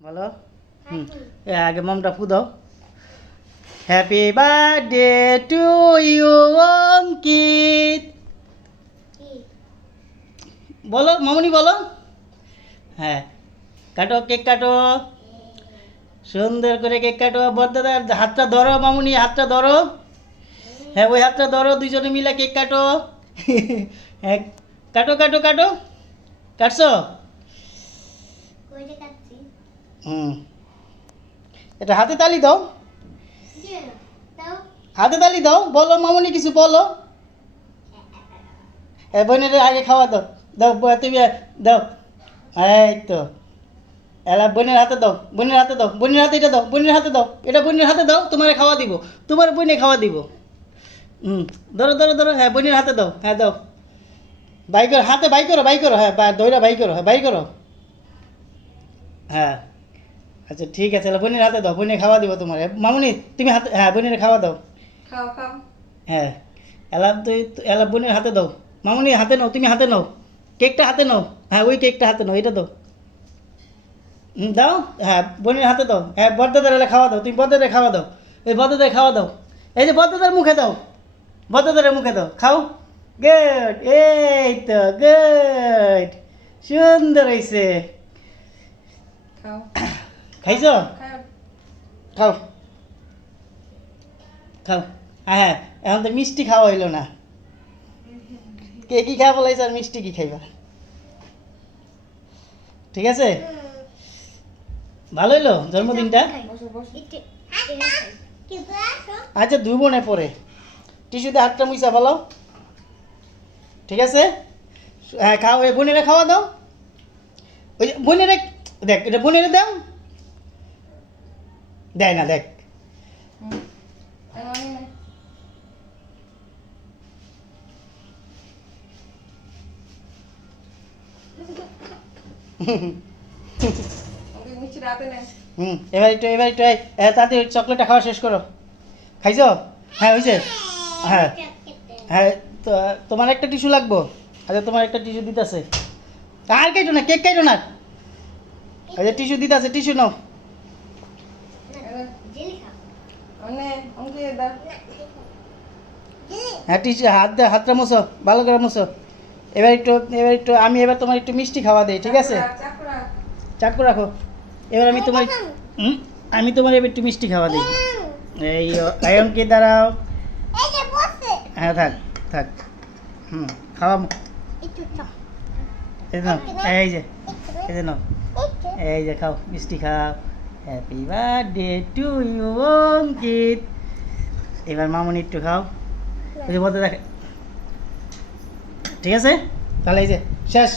বলো আগে মমটা ফু দাও। হ্যাপি বার্থডে টু ইউ অঙ্কিত। বলো মামুনি বলো। হ্যাঁ কাটো, কেক কাটো, সুন্দর করে কেক কাটো। বড়দাদার হাতটা ধরো মামুনি, হাতটা ধরো। হ্যাঁ ওই হাতটা ধরো, দুজনে মিলে কেক কাটো। হ্যাঁ কাটো কাটো কাটো। কাটছো? হুম এটা হাতে তালি দাও, হাতে তালি দাও। বলো মামুনি কিছু বলো। বোনের আগে খাওয়া দাও, দাও তুমি দাও। এই তো এলা বোনের হাতে দাও, বোনের হাতে দাও, বোনের হাতে এটা দাও, বোনের হাতে দাও, এটা বোনের হাতে দাও। তোমার খাওয়া দিব, তোমার বোনে খাওয়া দিব। ধরো ধরো ধরো। হ্যাঁ বোনের হাতে দাও। হ্যাঁ দাও। বাই করো, হাতে বাই করো, বাই করো। হ্যাঁ দইরা বাই করো, হ্যাঁ বাই করো। হ্যাঁ আচ্ছা ঠিক আছে, এলা বোনের হাতে দাও, বোনে খাওয়া দিব তোমার। মামুনি তুমি হাতে, হ্যাঁ বোনের খাওয়া দাও। খাও খাও। হ্যাঁ এলা তুই এলা বোনের হাতে দাও। মামুনি হাতে নাও, তুমি হাতে নাও, কেকটা হাতে নাও। হ্যাঁ ওই কেকটা হাতে নাও, এটা দাও। দাও। হ্যাঁ বোনের হাতে দাও। হ্যাঁ বড়দাদার এলে খাওয়া দাও, তুমি বড়দাদের খাওয়া দাও। ওই বড়দাদের খাওয়া দাও, এই যে বড়দাদার মুখে দাও, বড়দাদের মুখে দাও, খাও। গুড, এই তো গুড, সুন্দর হয়েছে। খাও খাইছো? খাও। খাও খাও। হ্যাঁ হ্যাঁ এখন তো মিষ্টি খাওয়া হইলো না। কে কি খাওয়া বলাইছে আর মিষ্টি কি খাইবা? ঠিক আছে, ভালো হইলো জন্মদিনটা। বসো বসো। আচ্ছা দুই বোনে পরে টিস্যুতে হাতটা মুইসা ফেলো। ঠিক আছে, হ্যাঁ খাও। ওই বোনেরা খাওয়া দাও, ওই যে বোনেরা দেখ, এটা বোনেরা দাও। দেয় না দেখ। এমনই না। ওকে মিষ্টি রাতে নে। এবার একটু তাতে চকলেটটা খাওয়া শেষ করো। খাইছো? হ্যাঁ হয়েছে। হ্যাঁ হ্যাঁ তো তোমার একটা টিস্যু লাগবো। আচ্ছা তোমার একটা টিস্যু দিতেছে। আর কাইটো না, কেক কাইটো না। আচ্ছা টিস্যু দিতেছে, টিস্যু নাও। অনে অঙ্কে দা। হ্যাঁ টিস্যু হাত দে, হাতটা মোছো ভালো করে মোছো। এবার একটু আমি এবার তোমার একটু মিষ্টি খাওয়া দেই, ঠিক আছে? চাকুরা। চাকু রাখো। এবার আমি তোমার এবার একটু মিষ্টি খাওয়া দিই। এই আয়নকে দাঁড়াও। হ্যাঁ থাক থাক। খাওয়া। এই নাও, এই যে এই যে নাও, এই যে খাও মিষ্টি খাও। হ্যাপি বার্থডে টু ইউ অঙ্কিত। এবার মামুনি একটু খাও, ওই যে বলতে দেখে। ঠিক আছে তাহলে এই যে শেষ।